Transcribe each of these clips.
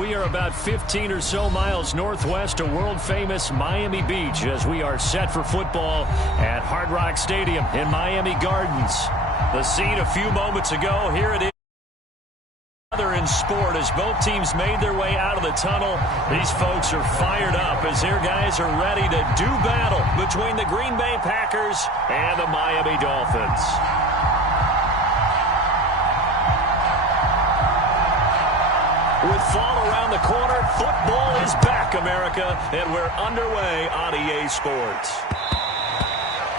We are about 15 or so miles northwest of world-famous Miami Beach as we are set for football at Hard Rock Stadium in Miami Gardens. The scene a few moments ago, here it is. In sport as both teams made their way out of the tunnel. These folks are fired up as their guys are ready to do battle between the Green Bay Packers and the Miami Dolphins. With fall around the corner, football is back, America, and we're underway on EA Sports.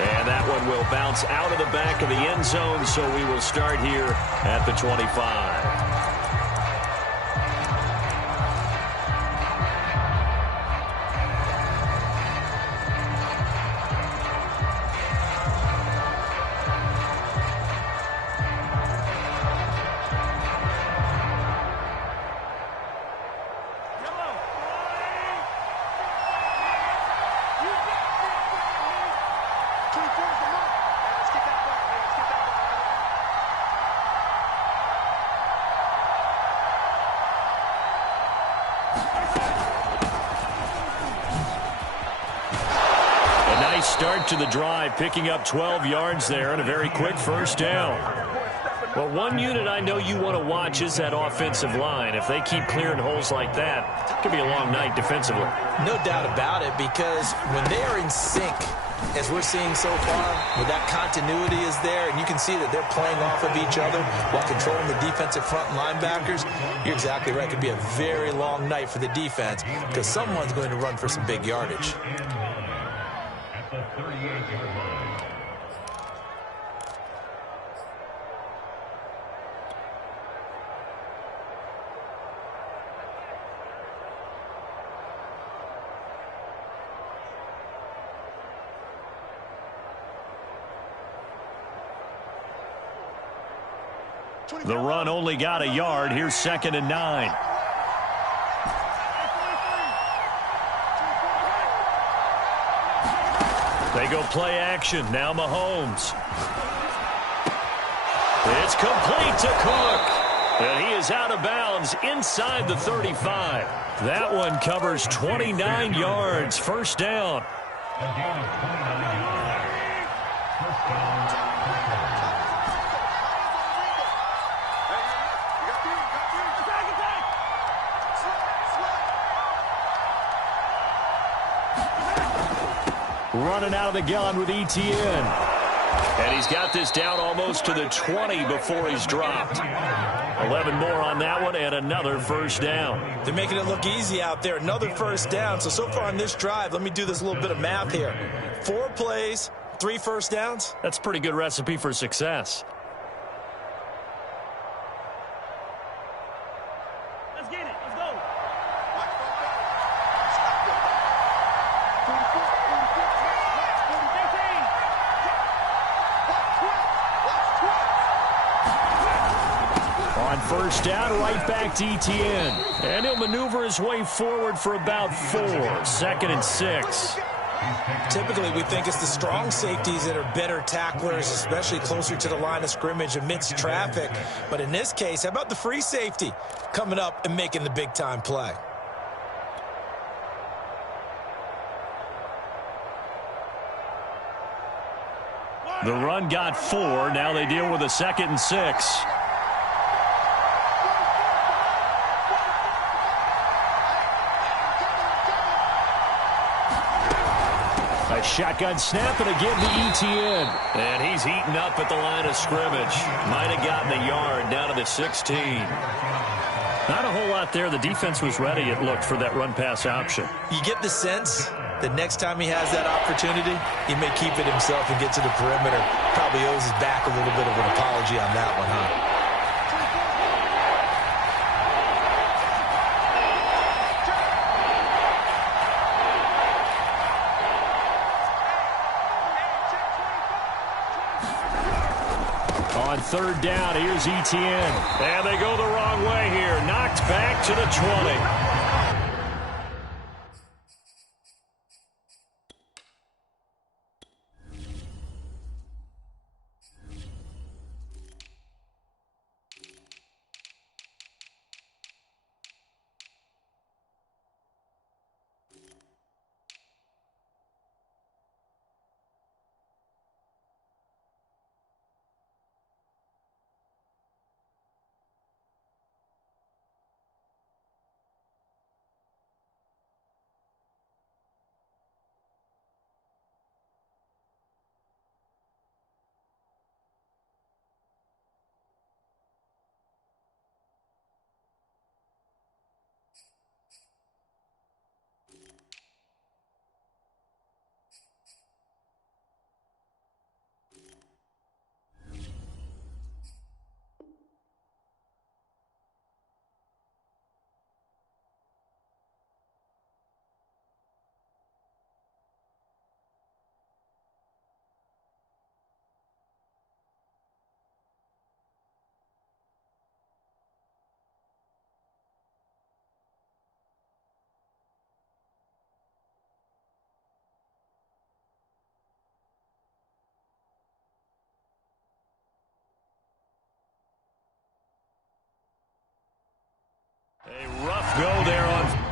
And that one will bounce out of the back of the end zone, so we will start here at the 25. Start to the drive, picking up 12 yards there and a very quick first down. Well, one unit I know you want to watch is that offensive line. If they keep clearing holes like that, it could be a long night defensively. No doubt about it, because when they are in sync, as we're seeing so far, where that continuity is there, and you can see that they're playing off of each other while controlling the defensive front linebackers, you're exactly right. It could be a very long night for the defense because someone's going to run for some big yardage. The run only got a yard. Here's 2nd and 9. They go play action. Now Mahomes. It's complete to Cook. And he is out of bounds inside the 35. That one covers 29 yards. First down. Running out of the gun with Etienne. And he's got this down almost to the 20 before he's dropped. 11 more on that one and another first down. They're making it look easy out there. Another first down. So far on this drive, let me do this little bit of math here. 4 plays, 3 first downs. That's a pretty good recipe for success. Let's get it. Let's go. On first down, right back to Etienne. And he'll maneuver his way forward for about 4. 2nd and 6. Typically, we think it's the strong safeties that are better tacklers, especially closer to the line of scrimmage amidst traffic. But in this case, how about the free safety coming up and making the big-time play? The run got 4. Now they deal with a 2nd and 6. A shotgun snap and again to Etienne. And he's heating up at the line of scrimmage. Might have gotten a yard down to the 16. Not a whole lot there. The defense was ready, it looked, for that run-pass option. You get the sense that next time he has that opportunity, he may keep it himself and get to the perimeter. Probably owes his back a little bit of an apology on that one, huh? On third down, here's Etienne. And they go the wrong way here. Knocked back to the 20. go there on...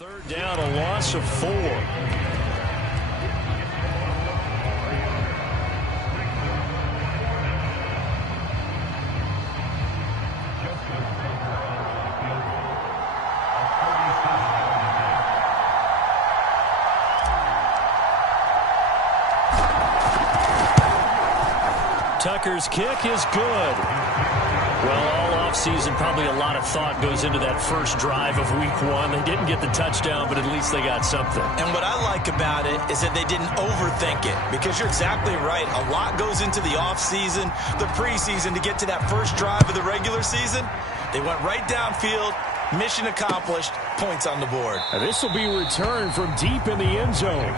Third down, a loss of 4. Tucker's kick is good. Well, all offseason, probably a lot of thought goes into that first drive of week 1. They didn't get the touchdown, but at least they got something. And what I like about it is that they didn't overthink it, because you're exactly right. A lot goes into the offseason, the preseason to get to that first drive of the regular season. They went right downfield, mission accomplished, points on the board. This will be returned from deep in the end zone.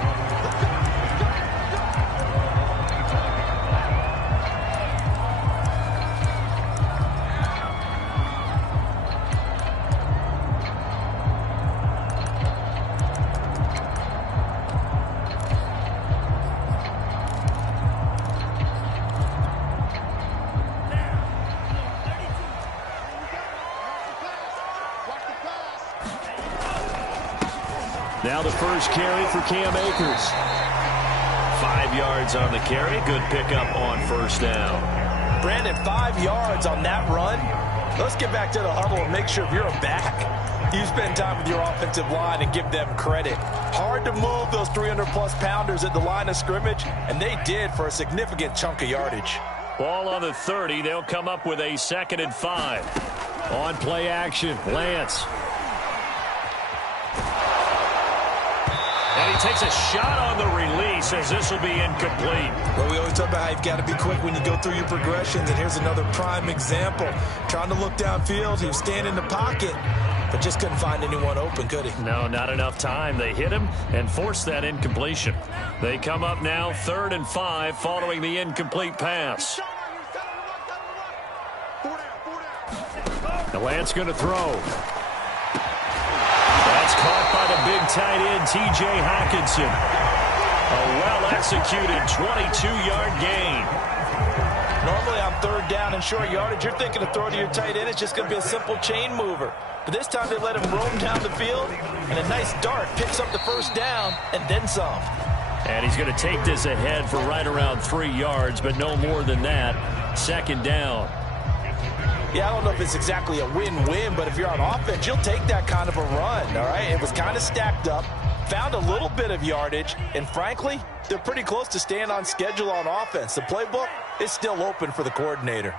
Now the first carry for Cam Akers. 5 yards on the carry. Good pickup on first down. Brandon, 5 yards on that run. Let's get back to the huddle and make sure if you're a back, you spend time with your offensive line and give them credit. Hard to move those 300-plus pounders at the line of scrimmage, and they did for a significant chunk of yardage. Ball on the 30. They'll come up with a 2nd and 5. On play action, Lance. And he takes a shot on the release as this will be incomplete. Well, we always talk about how you've got to be quick when you go through your progressions, and here's another prime example. Trying to look downfield, he was standing in the pocket, but just couldn't find anyone open, could he? No, not enough time. They hit him and forced that incompletion. They come up now 3rd and 5 following the incomplete pass. The Lance going to throw. That's caught by the big tight end, T.J. Hawkinson. A well-executed 22-yard gain. Normally on 3rd down and short yardage, you're thinking of throw to your tight end. It's just going to be a simple chain mover. But this time they let him roam down the field, and a nice dart picks up the first down and then some. And he's going to take this ahead for right around 3 yards, but no more than that. 2nd down. Yeah, I don't know if it's exactly a win-win, but if you're on offense, you'll take that kind of a run, all right? It was kind of stacked up, found a little bit of yardage, and frankly, they're pretty close to staying on schedule on offense. The playbook is still open for the coordinator.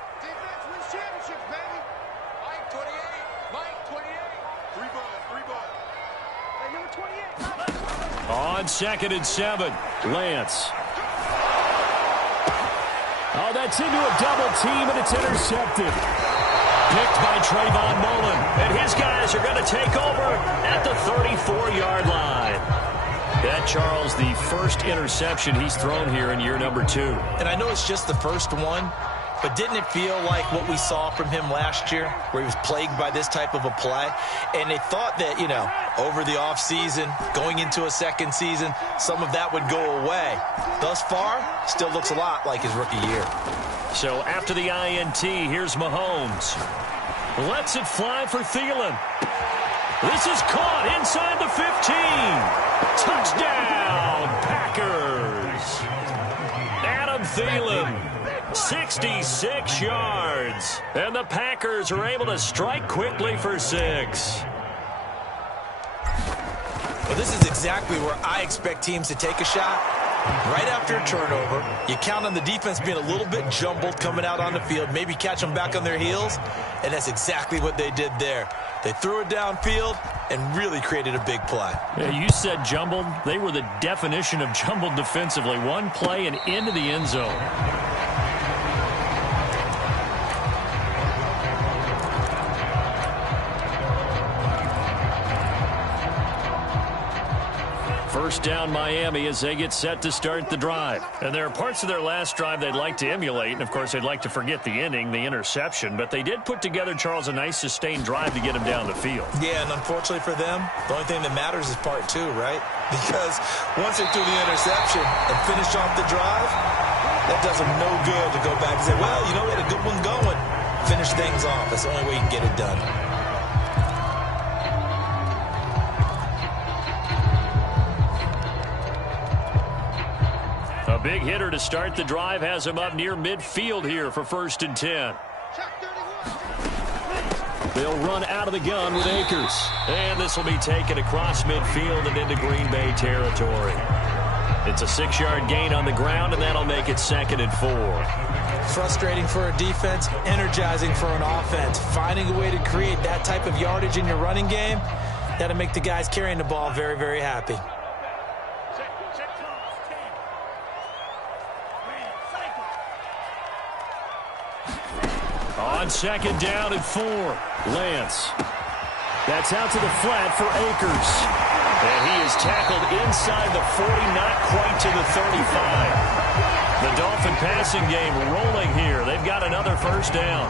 On 2nd and 7, Lance. Oh, that's into a double team, and it's intercepted. Picked by Trayvon Mullen, and his guys are going to take over at the 34-yard line. That, Charles, the first interception he's thrown here in year number 2. And I know it's just the first one, but didn't it feel like what we saw from him last year, where he was plagued by this type of a play? And they thought that, you know, over the offseason, going into a second season, some of that would go away. Thus far, still looks a lot like his rookie year. So after the INT, here's Mahomes. Lets it fly for Thielen. This is caught inside the 15. Touchdown, Packers. Adam Thielen, 66 yards. And the Packers are able to strike quickly for 6. Well, this is exactly where I expect teams to take a shot. Right after a turnover, you count on the defense being a little bit jumbled coming out on the field, maybe catch them back on their heels, and that's exactly what they did there. They threw it downfield and really created a big play. Yeah, you said jumbled. They were the definition of jumbled defensively. One play and into the end zone. First down Miami as they get set to start the drive. And there are parts of their last drive they'd like to emulate. And, of course, they'd like to forget the ending, the interception. But they did put together, Charles, a nice sustained drive to get him down the field. Yeah, and unfortunately for them, the only thing that matters is part 2, right? Because once they threw the interception and finished off the drive, that does them no good to go back and say, well, you know, we had a good one going. Finish things off. That's the only way you can get it done. A big hitter to start the drive has him up near midfield here for 1st and 10. They'll run out of the gun with Akers. And this will be taken across midfield and into Green Bay territory. It's a 6-yard gain on the ground, and that'll make it 2nd and 4. Frustrating for a defense, energizing for an offense. Finding a way to create that type of yardage in your running game, that'll make the guys carrying the ball very, very happy. On 2nd down and 4, Lance. That's out to the flat for Akers. And he is tackled inside the 40, not quite to the 35. The Dolphin passing game rolling here. They've got another 1st down.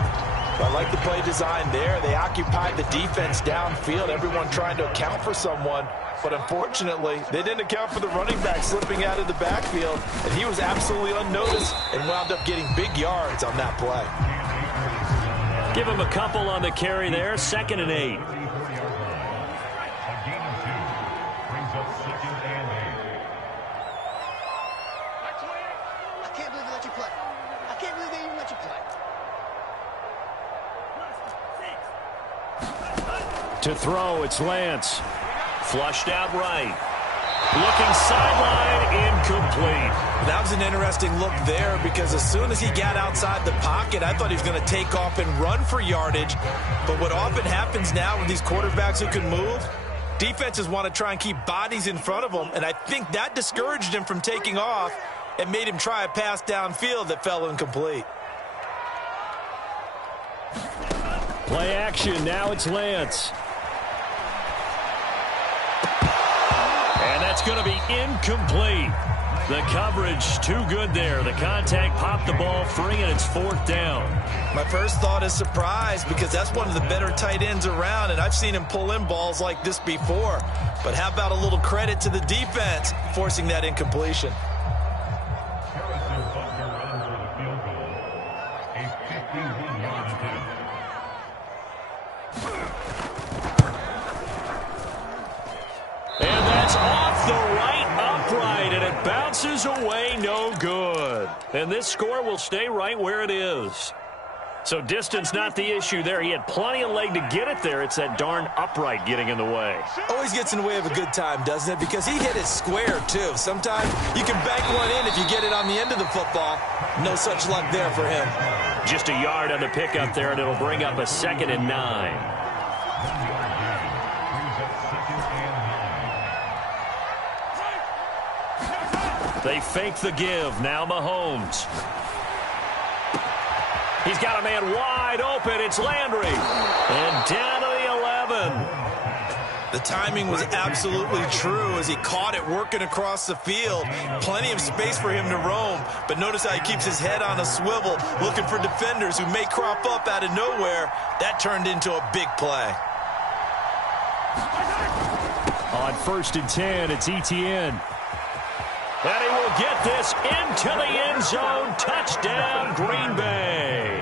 I like the play design there. They occupied the defense downfield, everyone trying to account for someone. But unfortunately, they didn't account for the running back slipping out of the backfield. And he was absolutely unnoticed and wound up getting big yards on that play. Give him a couple on the carry there. 2nd and 8. I can't believe they let you play. I can't believe they even let you play. To throw, it's Lance. Flushed out right. Looking sideline, incomplete. That was an interesting look there because as soon as he got outside the pocket, I thought he was going to take off and run for yardage. But what often happens now with these quarterbacks who can move, defenses want to try and keep bodies in front of them, and I think that discouraged him from taking off and made him try a pass downfield that fell incomplete. Play action, now it's Lance. And that's going to be incomplete. The coverage too good there. The contact popped the ball free, and it's 4th down. My first thought is surprise because that's one of the better tight ends around, and I've seen him pull in balls like this before. But how about a little credit to the defense forcing that incompletion? And that's off the right upright, and it bounces away no good. And this score will stay right where it is. So distance not the issue there. He had plenty of leg to get it there. It's that darn upright getting in the way. Always gets in the way of a good time, doesn't it? Because he hit it square, too. Sometimes you can bank one in if you get it on the end of the football. No such luck there for him. Just a yard on the pickup there, and it'll bring up a 2nd and 9. They fake the give. Now Mahomes. He's got a man wide open. It's Landry. And down to the 11. The timing was absolutely true as he caught it working across the field. Plenty of space for him to roam, but notice how he keeps his head on a swivel, looking for defenders who may crop up out of nowhere. That turned into a big play. On 1st and 10, it's Etienne. And he will get this into the end zone. Touchdown, Green Bay.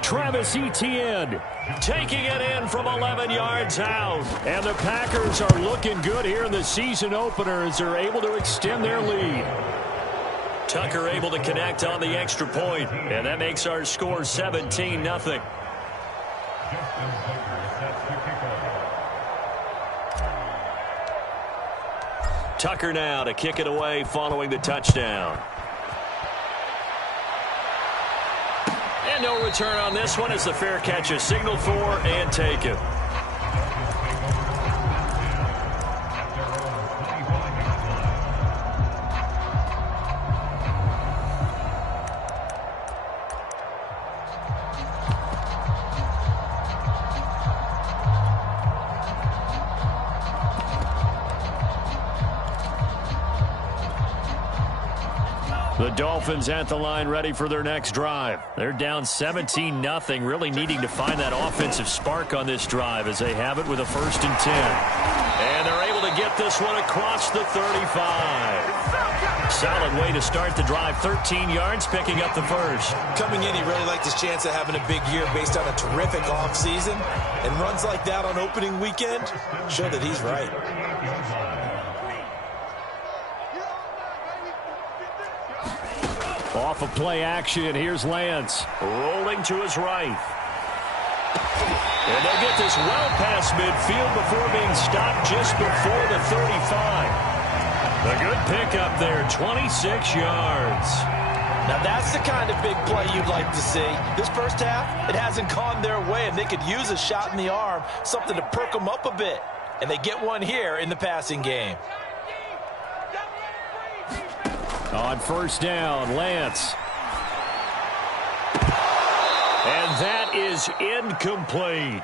Travis Etienne taking it in from 11 yards out. And the Packers are looking good here in the season opener as they're able to extend their lead. Tucker able to connect on the extra point, and that makes our score 17-0. Tucker now to kick it away following the touchdown. And no return on this one as the fair catch is signaled for and taken. The Dolphins at the line ready for their next drive. They're down 17-0, really needing to find that offensive spark on this drive as they have it with a 1st and 10. And they're able to get this one across the 35. Solid way to start the drive, 13 yards, picking up the first. Coming in, he really liked his chance of having a big year based on a terrific offseason. And runs like that on opening weekend show that he's right. Off of play action, here's Lance. Rolling to his right. And they'll get this well past midfield before being stopped just before the 35. A good pickup there, 26 yards. Now that's the kind of big play you'd like to see. This first half, it hasn't gone their way, and they could use a shot in the arm, something to perk them up a bit. And they get one here in the passing game. On 1st down, Lance. And that is incomplete.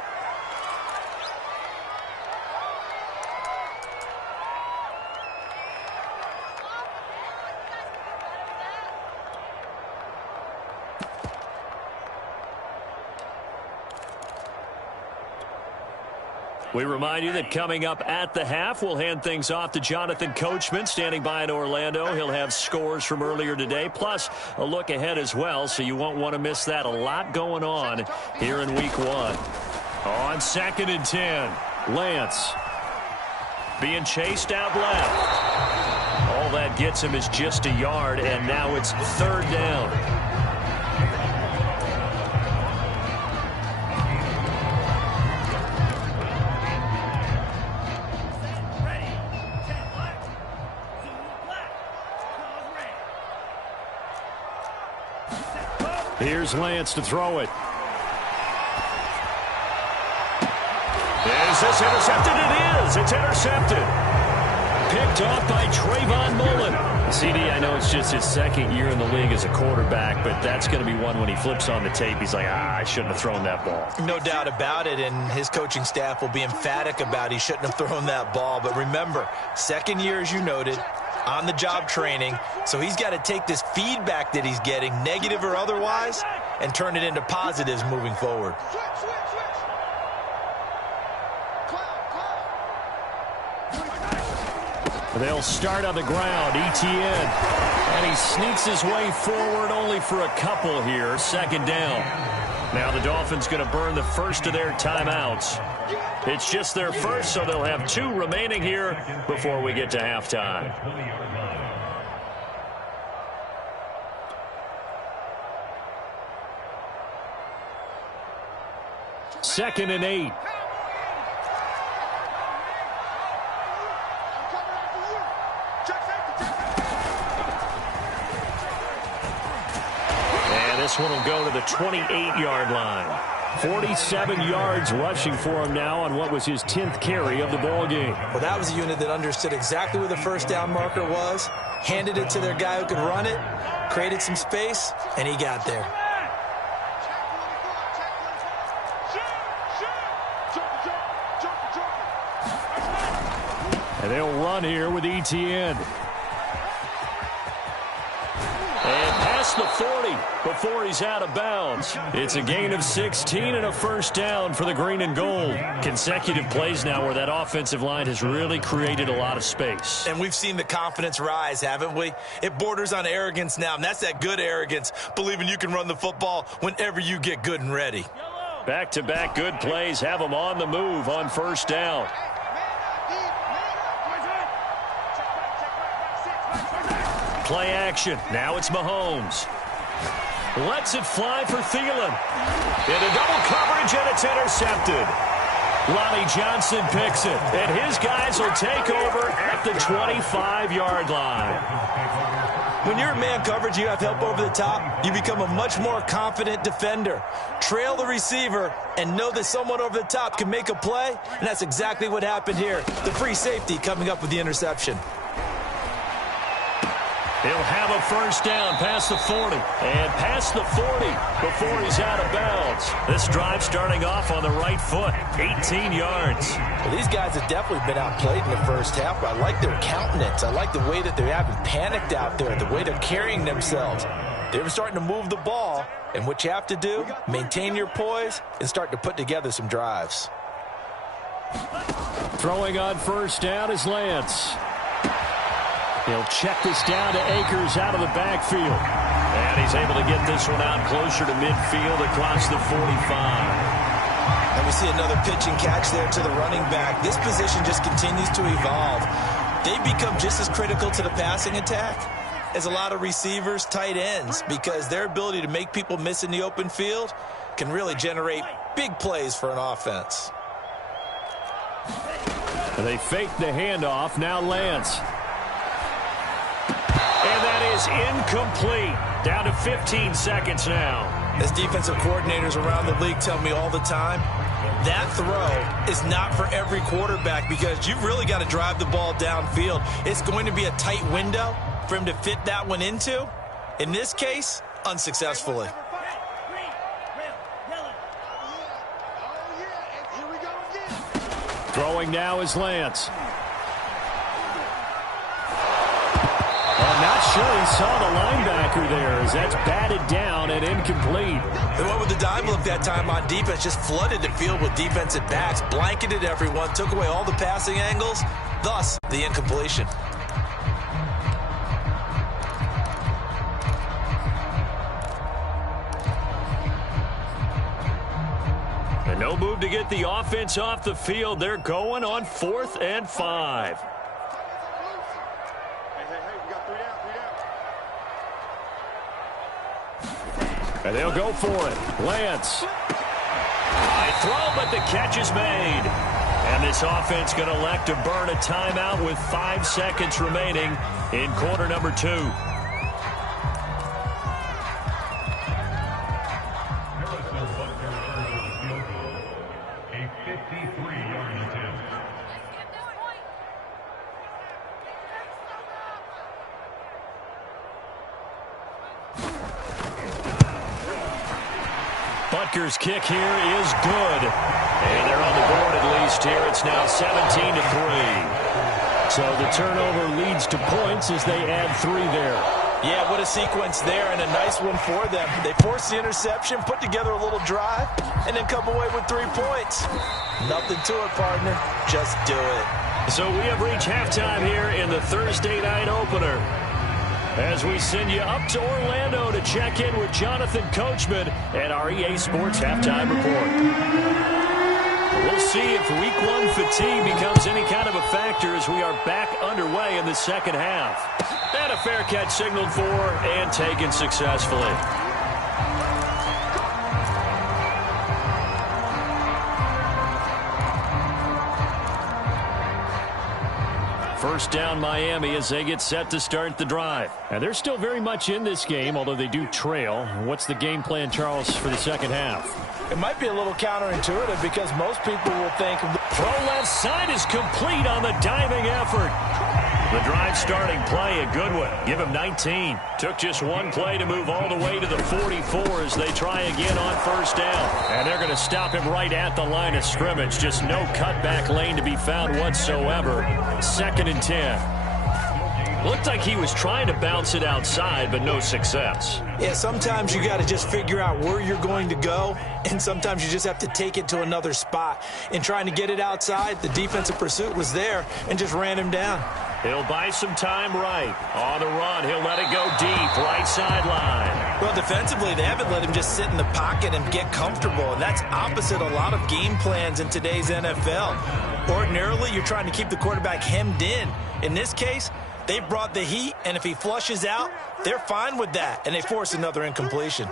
We remind you that coming up at the half, we'll hand things off to Jonathan Coachman, standing by in Orlando. He'll have scores from earlier today, plus a look ahead as well, so you won't want to miss that. A lot going on here in Week 1. On 2nd and 10, Lance being chased out left. All that gets him is just a yard, and now it's 3rd down. Here's Lance to throw it. Is this intercepted? It is. It's intercepted. Picked off by Trayvon Mullen. CD, I know it's just his 2nd year in the league as a quarterback, but that's going to be one when he flips on the tape. He's like, I shouldn't have thrown that ball. No doubt about it, and his coaching staff will be emphatic about he shouldn't have thrown that ball. But remember, 2nd year, as you noted, on-the-job training, so he's got to take this feedback that he's getting, negative or otherwise, and turn it into positives moving forward. They'll start on the ground, Etienne, and he sneaks his way forward only for a couple here, 2nd down. Now the Dolphins going to burn the first of their timeouts. It's just their first, so they'll have 2 remaining here before we get to halftime. Second and 8. And this one will go to the 28-yard line. 47 yards rushing for him now on what was his 10th carry of the ball game. Well, that was a unit that understood exactly where the 1st down marker was, handed it to their guy who could run it, created some space, and he got there. And they'll run here with ETN. And past the 40 before he's out of bounds. It's a gain of 16 and a first down for the green and gold. Consecutive plays now where that offensive line has really created a lot of space. And we've seen the confidence rise, haven't we? It borders on arrogance now, and that's that good arrogance, believing you can run the football whenever you get good and ready. Back-to-back good plays have them on the move on first down. Play action. Now it's Mahomes. Lets it fly for Thielen. Into double coverage, and it's intercepted. Lonnie Johnson picks it, and his guys will take over at the 25-yard line. When you're in man coverage, you have help over the top, you become a much more confident defender. Trail the receiver and know that someone over the top can make a play, and that's exactly what happened here. The free safety coming up with the interception. He'll have a first down past the 40 and past the 40 before he's out of bounds. This drive starting off on the right foot, 18 yards. Well, these guys have definitely been outplayed in the first half, but I like their countenance. I like the way that they haven't panicked out there, the way they're carrying themselves. They're starting to move the ball, and what you have to do, maintain your poise and start to put together some drives. Throwing on first down is Lance. He'll check this down to Akers out of the backfield. And he's able to get this one out closer to midfield across the 45. And we see another pitch and catch there to the running back. This position just continues to evolve. They become just as critical to the passing attack as a lot of receivers, tight ends, because their ability to make people miss in the open field can really generate big plays for an offense. They fake the handoff. Now Lance. And that is incomplete. Down to 15 seconds now. As defensive coordinators around the league tell me all the time, that throw is not for every quarterback because you've really got to drive the ball downfield. It's going to be a tight window for him to fit that one into. In this case, unsuccessfully. Throwing now is Lance. I'm not sure he saw the linebacker there as that's batted down and incomplete. They went with the dive look that time on defense, just flooded the field with defensive backs, blanketed everyone, took away all the passing angles, thus the incompletion. And no move to get the offense off the field. They're going on 4th and 5. And they'll go for it. Lance. High throw, but the catch is made. And this offense going to elect to burn a timeout with 5 seconds remaining in quarter number 2. Butker's kick here is good. And they're on the board at least here. It's now 17-3. So the turnover leads to points as they add 3 there. Yeah, what a sequence there, and a nice one for them. They force the interception, put together a little drive, and then come away with 3 points. Nothing to it, partner. Just do it. So we have reached halftime here in the Thursday night opener, as we send you up to Orlando to check in with Jonathan Coachman and our EA Sports Halftime Report. We'll see if Week 1 fatigue becomes any kind of a factor as we are back underway in the second half. And a fair catch signaled for and taken successfully. First down Miami as they get set to start the drive. And they're still very much in this game, although they do trail. What's the game plan, Charles, for the second half? It might be a little counterintuitive because most people will think... Throw left side is complete on the diving effort. The drive starting play, a good one. Give him 19. Took just one play to move all the way to the 44 as they try again on first down. And they're going to stop him right at the line of scrimmage. Just no cutback lane to be found whatsoever. 2nd and 10. Looked like he was trying to bounce it outside, but no success. Yeah, sometimes you got to just figure out where you're going to go, and sometimes you just have to take it to another spot. In trying to get it outside, the defensive pursuit was there and just ran him down. He'll buy some time right. On the run, he'll let it go deep, right sideline. Well, defensively, they haven't let him just sit in the pocket and get comfortable, and that's opposite a lot of game plans in today's NFL. Ordinarily, you're trying to keep the quarterback hemmed in. In this case, they brought the heat, and if he flushes out, they're fine with that, and they force another incompletion.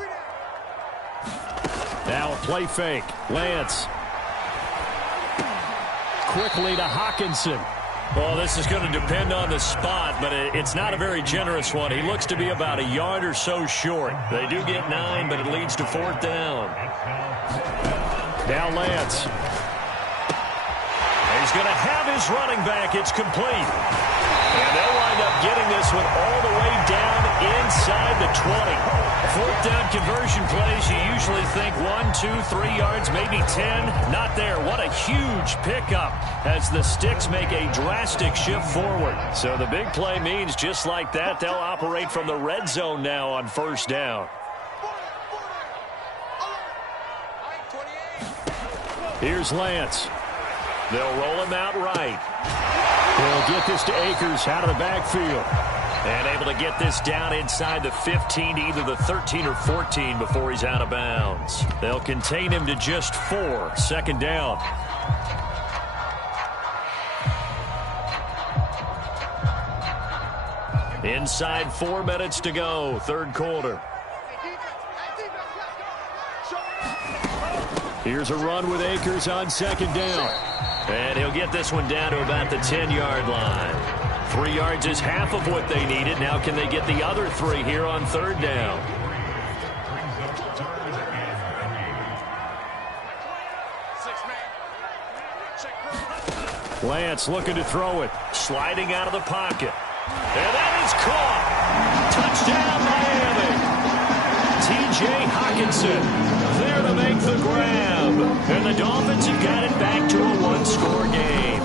Now a play fake. Lance. Quickly to Hawkinson. Well, this is going to depend on the spot, but it's not a very generous one. He looks to be about a yard or so short. They do get 9, but it leads to 4th down. Now Lance. He's going to have his running back. It's complete. And they'll wind up getting this one all the way down inside the 20. 4th down conversion plays, you usually think 1, 2, 3 yards, maybe 10. Not there. What a huge pickup as the Sticks make a drastic shift forward. So the big play means just like that, they'll operate from the red zone now on first down. Here's Lance. They'll roll him out right. They'll get this to Akers out of the backfield. And able to get this down inside the 15 to either the 13 or 14 before he's out of bounds. They'll contain him to just 4. 2nd down. Inside 4 minutes to go. 3rd quarter. Here's a run with Akers on 2nd down. And he'll get this one down to about the 10-yard line. 3 yards is half of what they needed. Now can they get the other 3 here on 3rd down? Lance looking to throw it. Sliding out of the pocket. And that is caught. Touchdown, Miami. T.J. Hawkinson there to make the grab. And the Dolphins have got it back to a 1-score game.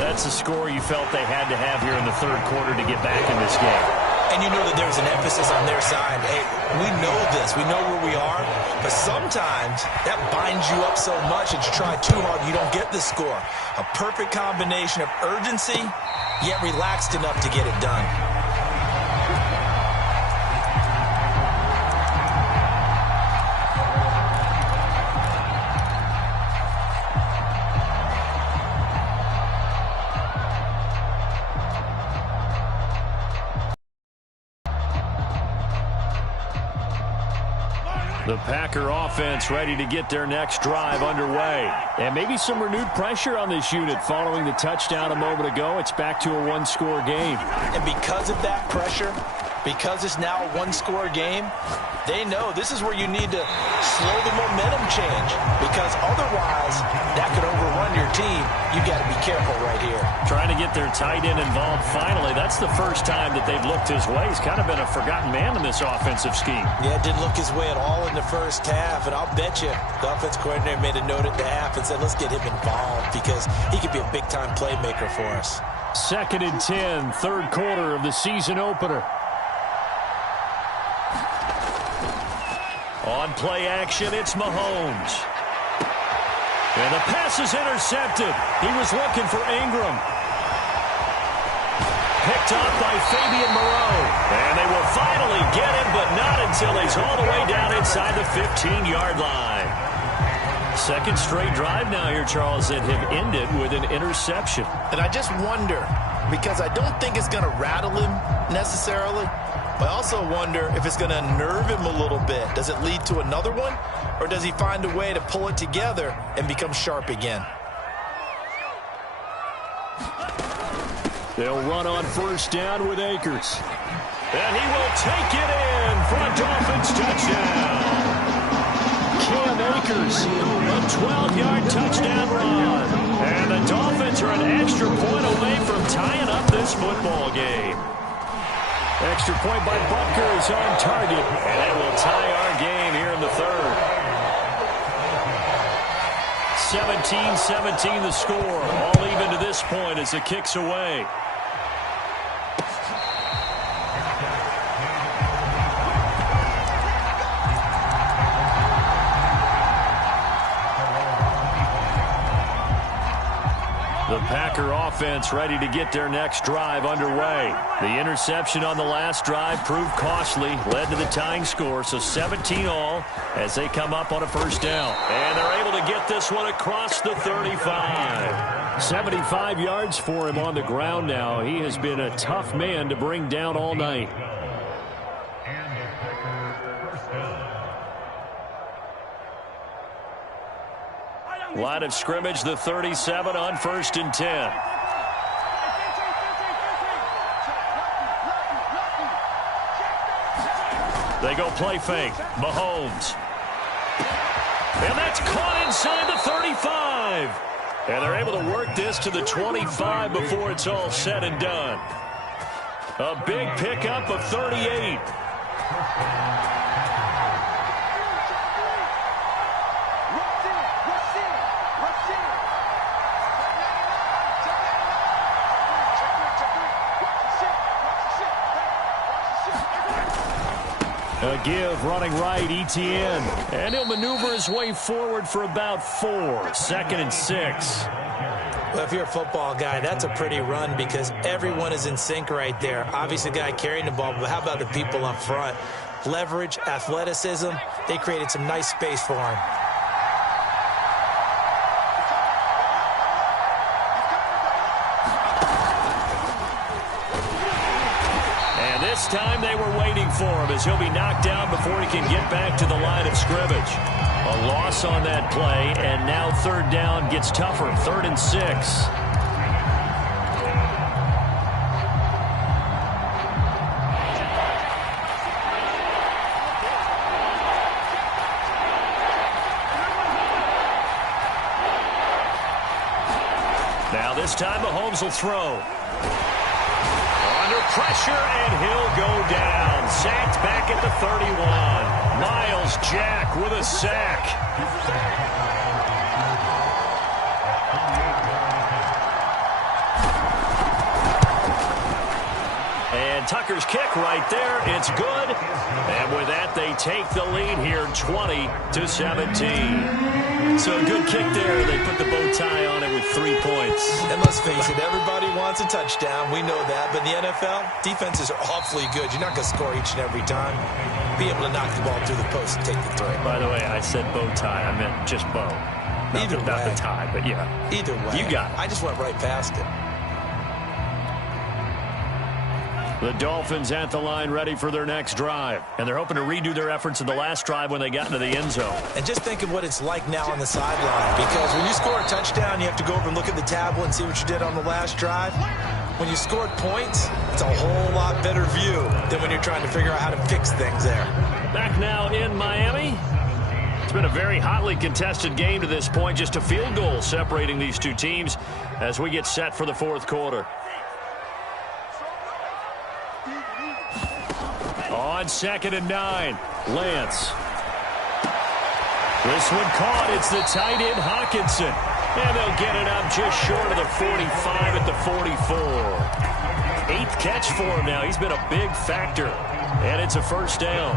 That's a score you felt they had to have here in the 3rd quarter to get back in this game. And you know that there's an emphasis on their side. Hey, we know this. We know where we are. But sometimes that binds you up so much that you try too hard, you don't get the score. A perfect combination of urgency, yet relaxed enough to get it done. The Packer offense ready to get their next drive underway. And maybe some renewed pressure on this unit following the touchdown a moment ago. It's back to a 1-score game. And because of that pressure, because it's now a 1-score game, they know this is where you need to slow the momentum change. Because otherwise, that could overrun your team. You got to be careful right here. Trying to get their tight end involved finally. That's the first time that they've looked his way. He's kind of been a forgotten man in this offensive scheme. Yeah, it didn't look his way at all in the first half. And I'll bet you the offense coordinator made a note at the half and said, let's get him involved because he could be a big-time playmaker for us. 2nd and 10, 3rd quarter of the season opener. On play action, it's Mahomes. And the pass is intercepted. He was looking for Ingram. Picked up by Fabian Moreau. And they will finally get him, but not until he's all the way down inside the 15-yard line. 2nd straight drive now here, Charles, that have ended with an interception. And I just wonder, because I don't think it's going to rattle him necessarily, but I also wonder if it's going to unnerve him a little bit. Does it lead to another one? Or does he find a way to pull it together and become sharp again? They'll run on first down with Akers. And he will take it in for a Dolphins touchdown. Cam Akers, a 12-yard touchdown run. And the Dolphins are an extra point away from tying up this football game. Extra point by Butker is on target, and it will tie our game here in the third. 17-17 the score. All even to this point as the kick's away. The Packer offense ready to get their next drive underway. The interception on the last drive proved costly, led to the tying score, so 17 all as they come up on a first down. And they're able to get this one across the 35. 75 yards for him on the ground now. He has been a tough man to bring down all night. Line of scrimmage, the 37 on 1st and 10. They go play fake. Mahomes. And that's caught inside the 35. And they're able to work this to the 25 before it's all said and done. A big pickup of 38. A give, running right, Etienne. And he'll maneuver his way forward for about 4. 2nd and 6. Well, if you're a football guy, that's a pretty run because everyone is in sync right there. Obviously, the guy carrying the ball, but how about the people up front? Leverage, athleticism, they created some nice space for him. This time they were waiting for him as he'll be knocked down before he can get back to the line of scrimmage. A loss on that play, and now 3rd down gets tougher. 3rd and 6. Now this time Mahomes will throw. Under pressure, and he'll go down. Sacked back at the 31. Miles Jack with a sack. And Tucker's kick right there. It's good. And with that, they take the lead here, 20-17. So a good kick there. They put the bow tie on it with 3 points. And let's face it, everybody wants a touchdown. We know that. But in the NFL, defenses are awfully good. You're not going to score each and every time. Be able to knock the ball through the post and take the throw. By the way, I said bow tie. I meant just bow. Not the tie, but yeah. Either way. You got it. I just went right past it. The Dolphins at the line ready for their next drive. And they're hoping to redo their efforts in the last drive when they got into the end zone. And just think of what it's like now on the sideline. Because when you score a touchdown, you have to go over and look at the tablet and see what you did on the last drive. When you scored points, it's a whole lot better view than when you're trying to figure out how to fix things there. Back now in Miami. It's been a very hotly contested game to this point. Just a field goal separating these two teams as we get set for the 4th quarter. On 2nd and 9, Lance. This one caught. It's the tight end, Hawkinson. And they'll get it up just short of the 45 at the 44. 8th catch for him now. He's been a big factor. And it's a first down.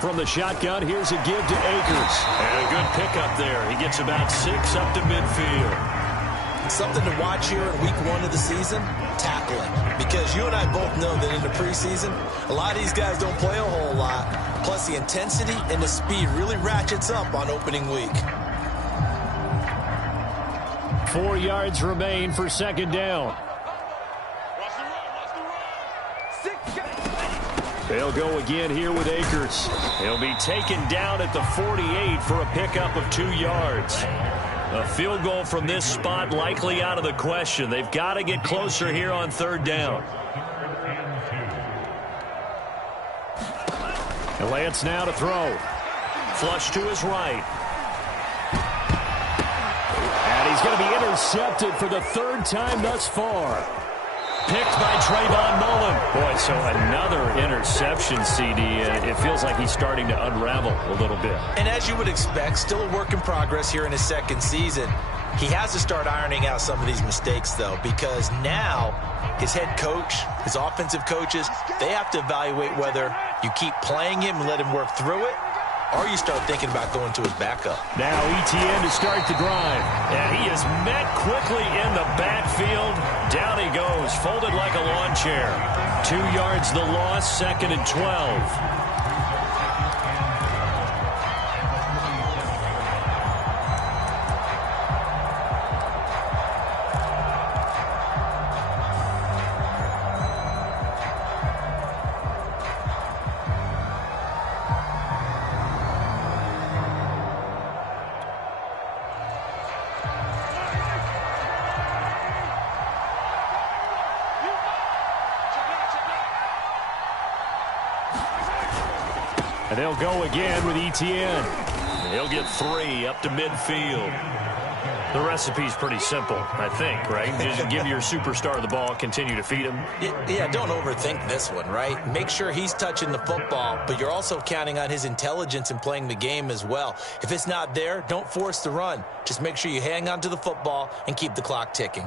From the shotgun, here's a give to Akers. And a good pickup there. He gets about 6 up to midfield. Something to watch here in week 1 of the season, tackling. Because you and I both know that in the preseason, a lot of these guys don't play a whole lot. Plus, the intensity and the speed really ratchets up on opening week. 4 yards remain for 2nd down. They'll go again here with Akers. He'll be taken down at the 48 for a pickup of 2 yards. A field goal from this spot likely out of the question. They've got to get closer here on 3rd down. And Lance now to throw. Flush to his right. going to be intercepted for the third time thus far. Picked by Trayvon Mullen. Boy, so another interception, CD. It feels like he's starting to unravel a little bit. And as you would expect, still a work in progress here in his second season. He has to start ironing out some of these mistakes, though, because now his head coach, his offensive coaches, they have to evaluate whether you keep playing him and let him work through it, or you start thinking about going to his backup. Now ETN to start the drive. And he is met quickly in the backfield. Down he goes, folded like a lawn chair. 2 yards the loss, 2nd and 12. And they'll go again with ETN. He'll get 3 up to midfield. The recipe's pretty simple, I think, right? Just give your superstar the ball, continue to feed him. Yeah, don't overthink this one, right? Make sure he's touching the football, but you're also counting on his intelligence in playing the game as well. If it's not there, don't force the run. Just make sure you hang on to the football and keep the clock ticking.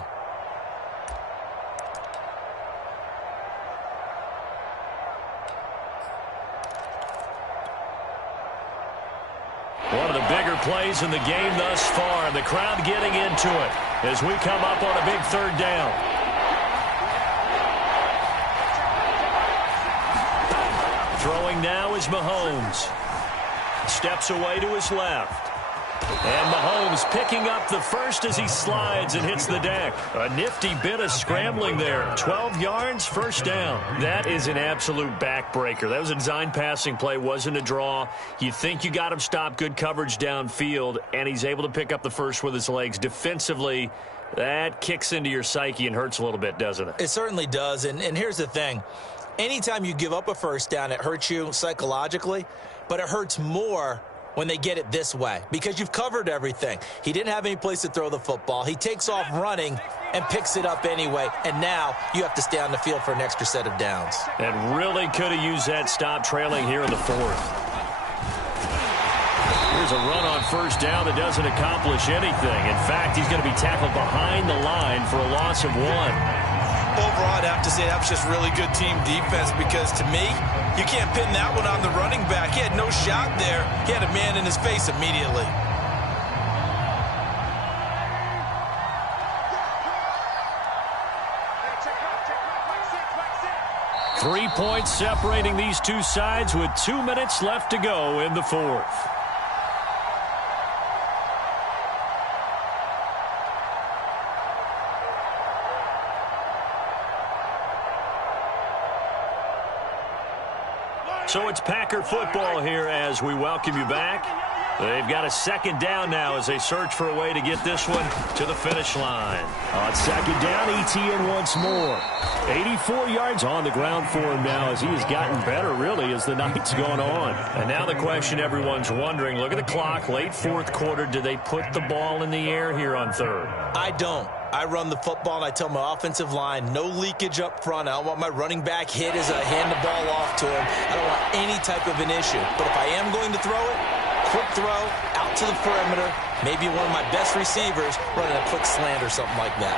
One of the bigger plays in the game thus far. The crowd getting into it as we come up on a big 3rd down. Throwing now is Mahomes. Steps away to his left. And Mahomes picking up the first as he slides and hits the deck. A nifty bit of scrambling there. 12 yards, 1st down. That is an absolute backbreaker. That was a design passing play, wasn't a draw. You think you got him stopped, good coverage downfield, and he's able to pick up the first with his legs. Defensively, that kicks into your psyche and hurts a little bit, doesn't it? It certainly does, and here's the thing. Anytime you give up a 1st down, it hurts you psychologically, but it hurts more when they get it this way, because you've covered everything. He didn't have any place to throw the football. He takes off running and picks it up anyway, and now you have to stay on the field for an extra set of downs. And really could have used that stop trailing here in the 4th. Here's a run on 1st down that doesn't accomplish anything. In fact, he's going to be tackled behind the line for a loss of 1. Overall, I'd have to say that was just really good team defense, because to me, you can't pin that one on the running back. He had no shot there. He had a man in his face immediately. Three points separating these two sides with 2 minutes left to go in the 4th. So it's Packer football here as we welcome you back. They've got a 2nd down now as they search for a way to get this one to the finish line. On 2nd down, ETN once more. 84 yards on the ground for him now as he has gotten better, really, as the night's gone on. And now the question everyone's wondering, look at the clock, late 4th quarter, do they put the ball in the air here on 3rd? I don't. I run the football, and I tell my offensive line, no leakage up front. I don't want my running back hit as I hand the ball off to him. I don't want any type of an issue. But if I am going to throw it, quick throw, out to the perimeter, maybe one of my best receivers running a quick slant or something like that.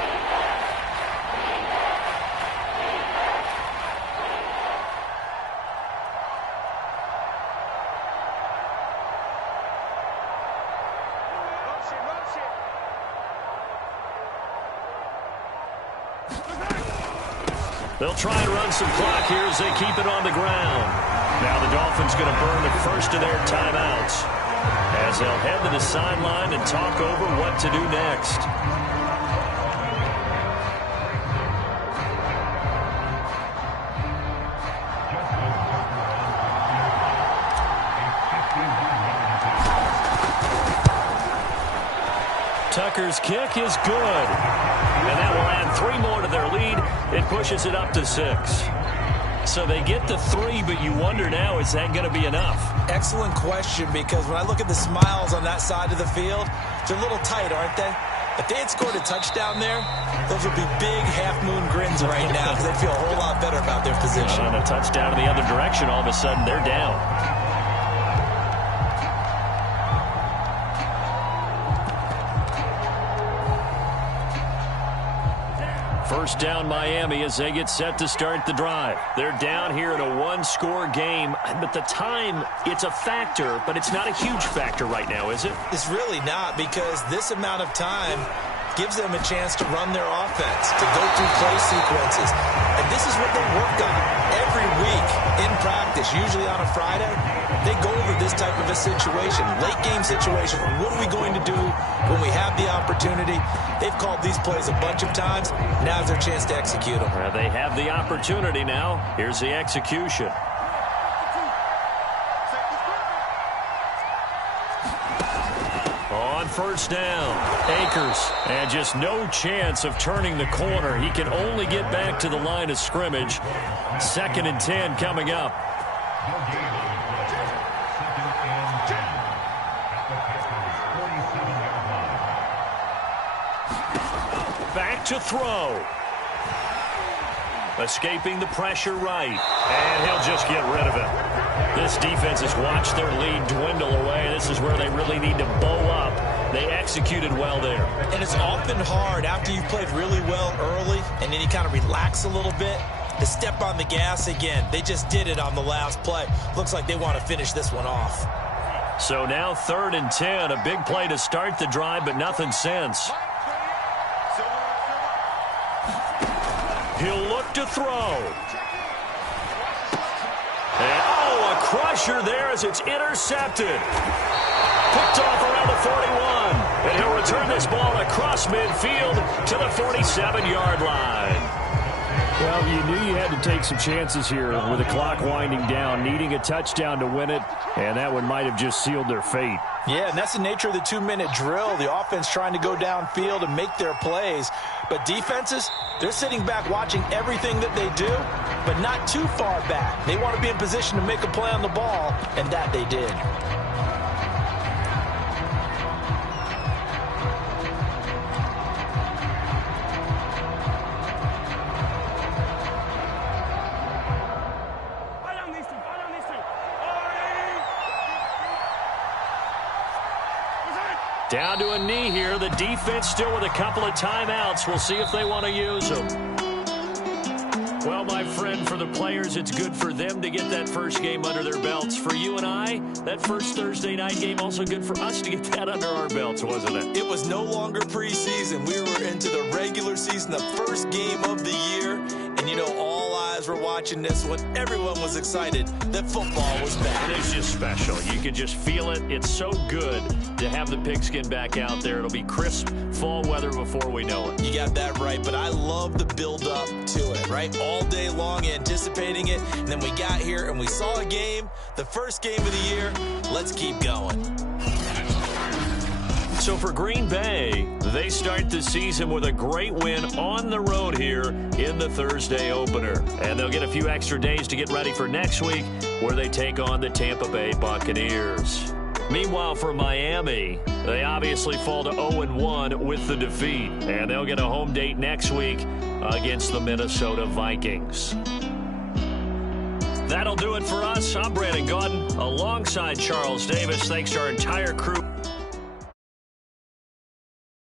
They'll try and run some clock here as they keep it on the ground. Now the Dolphins going to burn the first of their timeouts as they'll head to the sideline and talk over what to do next. Tucker's kick is good. And that will add 3 more to their lead. It pushes it up to 6. So they get to 3, but you wonder now, is that going to be enough? Excellent question, because when I look at the smiles on that side of the field, they're a little tight, aren't they? If they had scored a touchdown there, those would be big half-moon grins right now because they'd feel a whole lot better about their position. On a touchdown in the other direction, all of a sudden they're down. First down Miami as they get set to start the drive. They're down here in a one-score game, but the time, it's a factor, but it's not a huge factor right now, is it? It's really not, because this amount of time gives them a chance to run their offense, to go through play sequences. And this is what they work on every week in practice, usually on a Friday. They go over this type of a situation, late game situation. What are we going to do when we have the opportunity? They've called these plays a bunch of times. Now's their chance to execute them. They have the opportunity now. Here's the execution. On first down, Akers, and just no chance of turning the corner. He can only get back to the line of scrimmage. 2nd and 10 coming up. Back to throw. Escaping the pressure right, and he'll just get rid of it. This defense has watched their lead dwindle away. This is where they really need to bow up. They executed well there. And it's often hard after you've played really well early and then you kind of relax a little bit to step on the gas again. They just did it on the last play. Looks like they want to finish this one off. So now 3rd and 10, a big play to start the drive, but nothing since. He'll look to throw. And, a crusher there as it's intercepted. Picked off around the 41. And he'll return this ball across midfield to the 47-yard line. Well, you knew you had to take some chances here with the clock winding down, needing a touchdown to win it, and that one might have just sealed their fate. Yeah, and that's the nature of the 2-minute drill. The offense trying to go downfield and make their plays. But defenses, they're sitting back watching everything that they do, but not too far back. They want to be in position to make a play on the ball, and that they did. Down to a knee here. The defense still with a couple of timeouts. We'll see if they want to use them. Well, my friend, for the players, it's good for them to get that first game under their belts. For you and I, that first Thursday night game, also good for us to get that under our belts, wasn't it? It was no longer preseason. We were into the regular season, the first game of the year. And, you know, all eyes were watching this one. Everyone was excited that football was back. It is just special. You can just feel it. It's so good to have the pigskin back out there. It'll be crisp fall weather before we know it. You got that right, but I love the build-up to it, right? All day long anticipating it, and then we got here and we saw a game, the first game of the year. Let's keep going. So for Green Bay, they start the season with a great win on the road here in the Thursday opener. And they'll get a few extra days to get ready for next week, where they take on the Tampa Bay Buccaneers. Meanwhile, for Miami, they obviously fall to 0-1 with the defeat. And they'll get a home date next week against the Minnesota Vikings. That'll do it for us. I'm Brandon Gaudin alongside Charles Davis. Thanks to our entire crew.